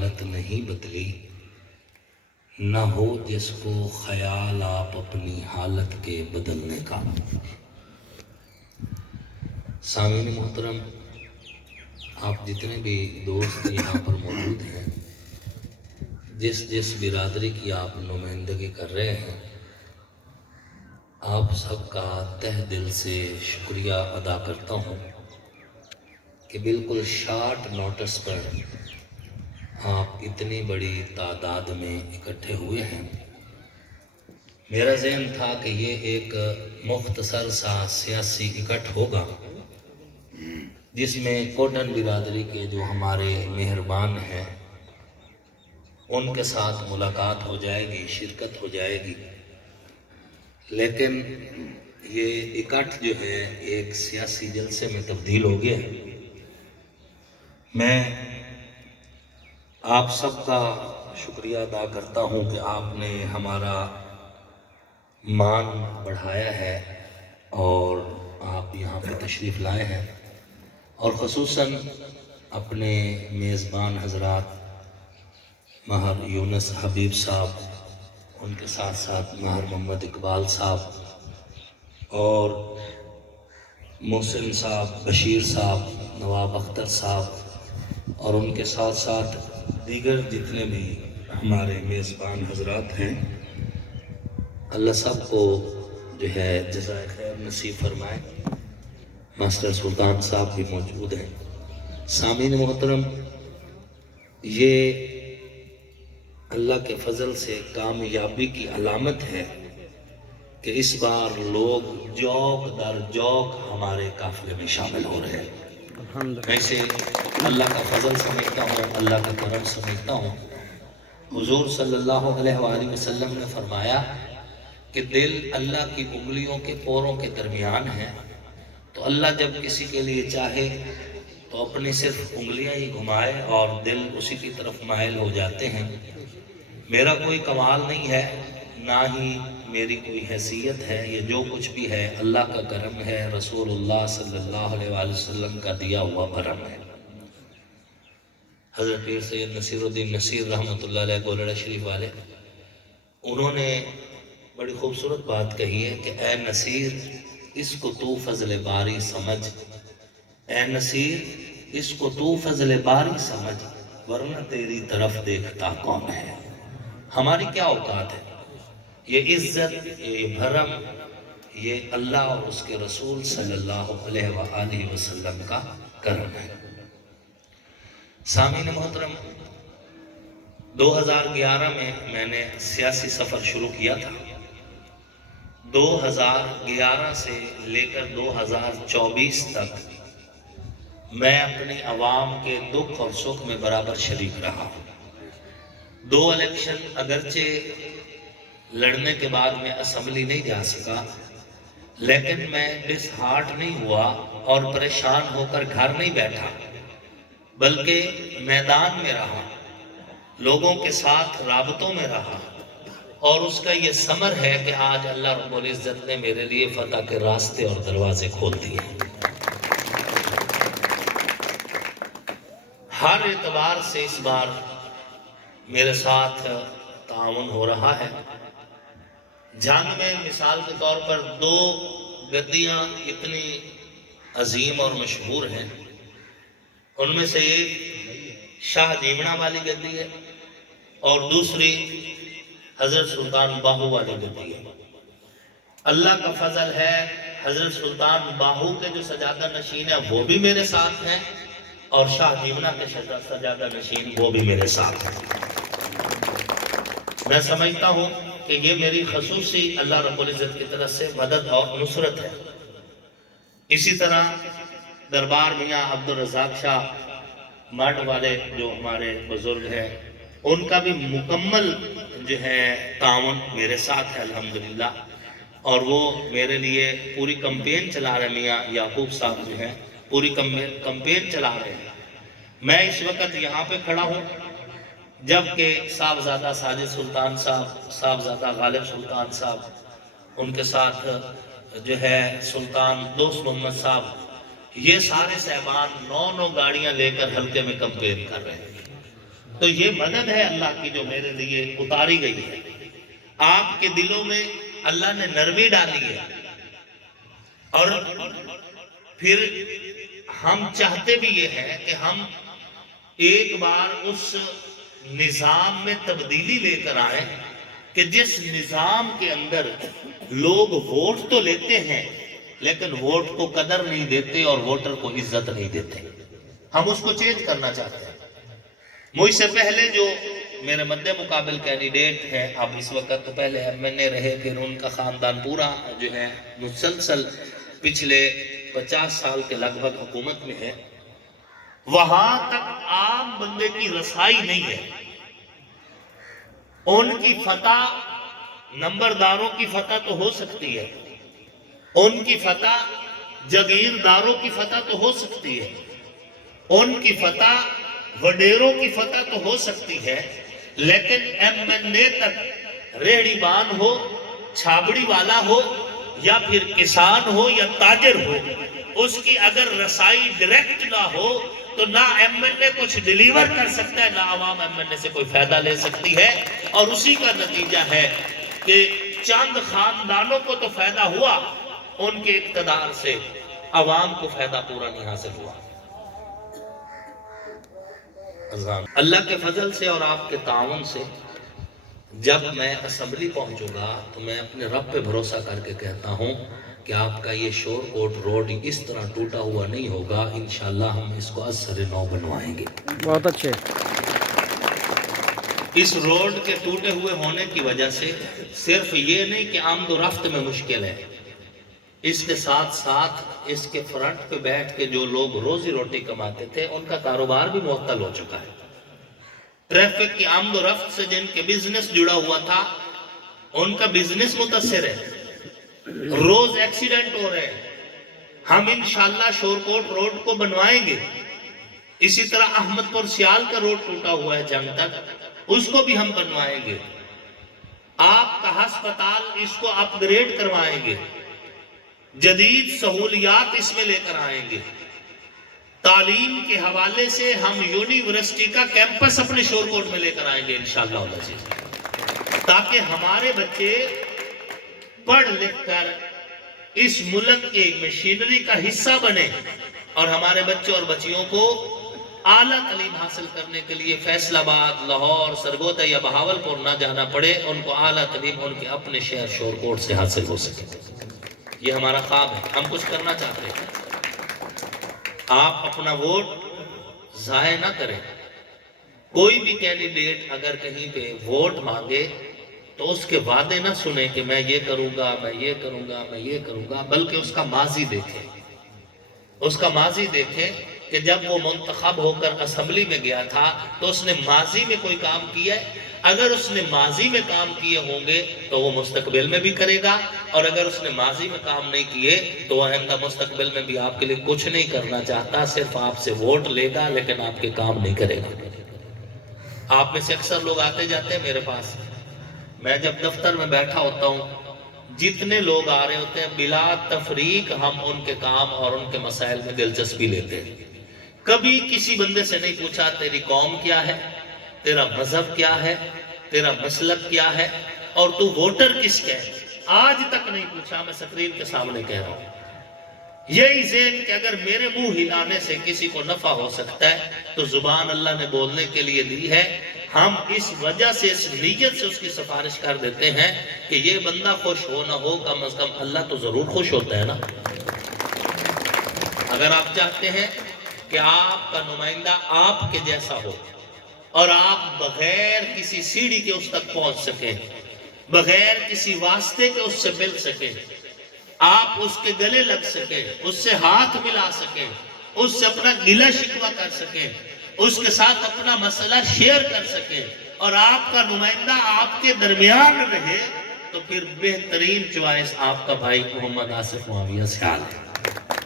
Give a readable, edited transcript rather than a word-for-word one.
حالت نہیں بدلی، نہ ہو جس کو خیال آپ اپنی حالت کے بدلنے کا۔ سامعین محترم، آپ جتنے بھی دوست یہاں پر موجود ہیں، جس برادری کی آپ نمائندگی کر رہے ہیں، آپ سب کا تہ دل سے شکریہ ادا کرتا ہوں کہ بالکل شارٹ نوٹس پر آپ اتنی بڑی تعداد میں اکٹھے ہوئے ہیں۔ میرا ذہن تھا کہ یہ ایک مختصر سا سیاسی اکٹھ ہوگا جس میں کوٹن برادری کے جو ہمارے مہربان ہیں ان کے ساتھ ملاقات ہو جائے گی، شرکت ہو جائے گی، لیکن یہ اکٹھ جو ہے ایک سیاسی جلسے میں تبدیل ہو گیا۔ میں آپ سب کا شکریہ ادا کرتا ہوں کہ آپ نے ہمارا مان بڑھایا ہے اور آپ یہاں پہ تشریف لائے ہیں، اور خصوصاً اپنے میزبان حضرات ماہر یونس حبیب صاحب، ان کے ساتھ ساتھ ماہر محمد اقبال صاحب اور محسن صاحب، بشیر صاحب، نواب اختر صاحب، اور ان کے ساتھ ساتھ دیگر جتنے بھی ہمارے میزبان حضرات ہیں، اللہ سب کو جو ہے جزائے خیر نصیب فرمائے۔ ماسٹر سلطان صاحب بھی موجود ہیں۔ سامعین محترم، یہ اللہ کے فضل سے کامیابی کی علامت ہے کہ اس بار لوگ جوق در جوق ہمارے قافلے میں شامل ہو رہے ہیں۔ میں اسے اللہ کا فضل سمجھتا ہوں، اللہ کا کرم سمجھتا ہوں۔ حضور صلی اللہ علیہ وآلہ وسلم نے فرمایا کہ دل اللہ کی انگلیوں کے پوروں کے درمیان ہے، تو اللہ جب کسی کے لیے چاہے تو اپنی صرف انگلیاں ہی گھمائے اور دل اسی کی طرف مائل ہو جاتے ہیں۔ میرا کوئی کمال نہیں ہے، نہ ہی میری کوئی حیثیت ہے، یہ جو کچھ بھی ہے اللہ کا کرم ہے، رسول اللہ صلی اللہ علیہ وآلہ وسلم کا دیا ہوا کرم ہے۔ حضرت پیر سید نصیر الدین نصیر رحمۃ اللہ علیہ گولڑا شریف والے، انہوں نے بڑی خوبصورت بات کہی ہے کہ اے نصیر اس کو تو فضل باری سمجھ، اے نصیر اس کو تو فضل باری سمجھ، ورنہ تیری طرف دیکھتا کون ہے۔ ہماری کیا اوقات ہے؟ یہ عزت، یہ بھرم، یہ اللہ اور اس کے رسول صلی اللہ علیہ وآلہ وسلم کا کرم ہے۔ سامعین محترم، 2011 میں نے سیاسی سفر شروع کیا تھا۔ 2011 سے لے کر 2024 تک میں اپنی عوام کے دکھ اور سکھ میں برابر شریک رہا ہوں۔ 2 الیکشن اگرچہ لڑنے کے بعد میں اسمبلی نہیں جا سکا، لیکن میں ڈس ہارٹ نہیں ہوا اور پریشان ہو کر گھر نہیں بیٹھا، بلکہ میدان میں رہا، لوگوں کے ساتھ رابطوں میں رہا، اور اس کا یہ ثمر ہے کہ آج اللہ رب العزت نے میرے لیے فتح کے راستے اور دروازے کھول دیے ہیں۔ ہر اعتبار سے اس بار میرے ساتھ تعاون ہو رہا ہے۔ جنگ میں مثال کے طور پر 2 گدیاں اتنی عظیم اور مشہور ہیں، ان میں سے ایک شاہ جیمنا والی گدی ہے اور دوسری حضرت سلطان باہو والی گدی ہے۔ اللہ کا فضل ہے، حضرت سلطان باہو کے جو سجادہ نشین ہیں وہ بھی میرے ساتھ ہیں، اور شاہ جیمنا کے سجادہ نشین وہ بھی میرے ساتھ ہیں۔ میں سمجھتا ہوں کہ یہ میری خصوصی اللہ رب العزت کی طرف سے مدد اور نصرت ہے۔ اسی طرح دربار میاں عبدالرزاق شاہ ماڈ والے جو ہمارے بزرگ ہیں، ان کا بھی مکمل جو ہے تعاون میرے ساتھ ہے الحمدللہ، اور وہ میرے لیے پوری کمپین چلا رہے ہیں۔ میاں یعقوب صاحب جو ہیں پوری کمپین چلا رہے ہیں۔ میں اس وقت یہاں پہ کھڑا ہوں جبکہ صاحبزادہ ساجد سلطان صاحب، صاحبزادہ غالب سلطان صاحب، ان کے ساتھ جو ہے سلطان دوست محمد صاحب، یہ سارے صاحبان 9 گاڑیاں لے کر حلقے میں کمپین کر رہے ہیں۔ تو یہ مدد ہے اللہ کی جو میرے لیے اتاری گئی ہے. آپ کے دلوں میں اللہ نے نرمی ڈالی ہے. اور پھر ہم چاہتے بھی یہ ہے کہ ہم ایک بار اس نظام میں تبدیلی لے کر آئیں کہ جس نظام کے اندر لوگ ووٹ تو لیتے ہیں لیکن ووٹ کو قدر نہیں دیتے اور ووٹر کو عزت نہیں دیتے. ہم اس کو چینج کرنا چاہتے ہیں. مجھ سے پہلے جو میرے مد مقابل کینڈیڈیٹ ہے، اب اس وقت تو پہلے MNA رہے، پھر ان کا خاندان پورا جو ہے مسلسل پچھلے 50 سال کے لگ بھگ حکومت میں ہے. وہاں تک عام بندے کی رسائی نہیں ہے. ان کی فتح نمبرداروں کی فتح تو ہو سکتی ہے، ان کی فتح جاگیرداروں کی فتح تو ہو سکتی ہے، ان کی فتح وڈیروں کی فتح تو ہو سکتی ہے، لیکن MNA تک ریڑھی بان ہو، چھابڑی والا ہو یا پھر کسان ہو یا تاجر ہو، اس کی اگر رسائی ڈائریکٹ نہ ہو تو نہ MNA کچھ ڈیلیور کر سکتا ہے، نہ عوام MNA سے کوئی فائدہ لے سکتی ہے. اور اسی کا نتیجہ ہے کہ چند خاندانوں کو تو فائدہ ہوا، ان کے اقتدار سے عوام کو فائدہ پورا نہیں حاصل ہوا. اللہ کے فضل سے اور آپ کے تعاون سے جب میں اسمبلی پہنچوں گا تو میں اپنے رب پہ بھروسہ کر کے کہتا ہوں کہ آپ کا یہ شور کوٹ روڈ اس طرح ٹوٹا ہوا نہیں ہوگا. انشاءاللہ ہم اس کو از سر نو بنوائیں گے. بہت اچھے. اس روڈ کے ٹوٹے ہوئے ہونے کی وجہ سے صرف یہ نہیں کہ آمد و رفت میں مشکل ہے، اس کے ساتھ ساتھ اس کے فرنٹ پہ بیٹھ کے جو لوگ روزی روٹی کماتے تھے ان کا کاروبار بھی معطل ہو چکا ہے. ٹریفک کی آمد و رفت سے جن کے بزنس جڑا ہوا تھا ان کا بزنس متاثر ہے. روز ایکسیڈنٹ ہو رہے ہیں. ہم انشاءاللہ شورکوٹ روڈ کو بنوائیں گے. اسی طرح احمد پور سیال کا روڈ ٹوٹا ہوا ہے جنگ تک، اس کو بھی ہم بنوائیں گے. آپ کا ہسپتال اس کو اپ گریڈ کروائیں گے، جدید سہولیات اس میں لے کر آئیں گے. تعلیم کے حوالے سے ہم یونیورسٹی کا کیمپس اپنے شورکوٹ میں لے کر آئیں گے انشاءاللہ، تاکہ ہمارے بچے پڑھ لکھ کر اس ملک کی مشینری کا حصہ بنے اور ہمارے بچوں اور بچیوں کو اعلیٰ تعلیم حاصل کرنے کے لیے فیصل آباد، لاہور، سرگودا یا بہاولپور نہ جانا پڑے. ان کو اعلیٰ تعلیم ان کے اپنے شہر شورکوٹ سے حاصل ہو سکے. یہ ہمارا خواب ہے. ہم کچھ کرنا چاہتے ہیں. آپ اپنا ووٹ ضائع نہ کریں. کوئی بھی کینڈیڈیٹ اگر کہیں پہ ووٹ مانگے تو اس کے وعدے نہ سنیں کہ میں یہ کروں گا، میں یہ کروں گا، میں یہ کروں گا، بلکہ اس کا ماضی دیکھیں. اس کا ماضی دیکھیں کہ جب وہ منتخب ہو کر اسمبلی میں گیا تھا تو اس نے ماضی میں کوئی کام کیا ہے. اگر اس نے ماضی میں کام کیے ہوں گے تو وہ مستقبل میں بھی کرے گا، اور اگر اس نے ماضی میں کام نہیں کیے تو وہ آئندہ مستقبل میں بھی آپ کے لیے کچھ نہیں کرنا چاہتا. صرف آپ سے ووٹ لے گا لیکن آپ کے کام نہیں کرے گا. آپ میں سے اکثر لوگ آتے جاتے ہیں میرے پاس. میں جب دفتر میں بیٹھا ہوتا ہوں، جتنے لوگ آ رہے ہوتے ہیں بلا تفریق ہم ان کے کام اور ان کے مسائل میں دلچسپی لیتے ہیں. کبھی کسی بندے سے نہیں پوچھا تیری قوم کیا ہے، تیرا مذہب کیا ہے، تیرا مسلک کیا ہے، اور تو ووٹر کس کے ہے. آج تک نہیں پوچھا. میں سکرین کے سامنے کہہ رہا ہوں. یہی ذہن کہ اگر میرے منہ ہلانے سے کسی کو نفع ہو سکتا ہے تو زبان اللہ نے بولنے کے لیے دی ہے. ہم اس وجہ سے، اس نیت سے اس کی سفارش کر دیتے ہیں کہ یہ بندہ خوش ہو نہ ہو، کم از کم اللہ تو ضرور خوش ہوتا ہے نا. اگر آپ چاہتے ہیں کہ آپ کا نمائندہ آپ کے جیسا ہو اور آپ بغیر کسی سیڑھی کے اس تک پہنچ سکیں، بغیر کسی واسطے کے اس سے مل سکیں، آپ اس کے گلے لگ سکیں، اس سے ہاتھ ملا سکیں، اس سے اپنا گلہ شکوہ کر سکیں، اس کے ساتھ اپنا مسئلہ شیئر کر سکیں، اور آپ کا نمائندہ آپ کے درمیان رہے، تو پھر بہترین چوائس آپ کا بھائی محمد آصف معاویہ سیال ہے.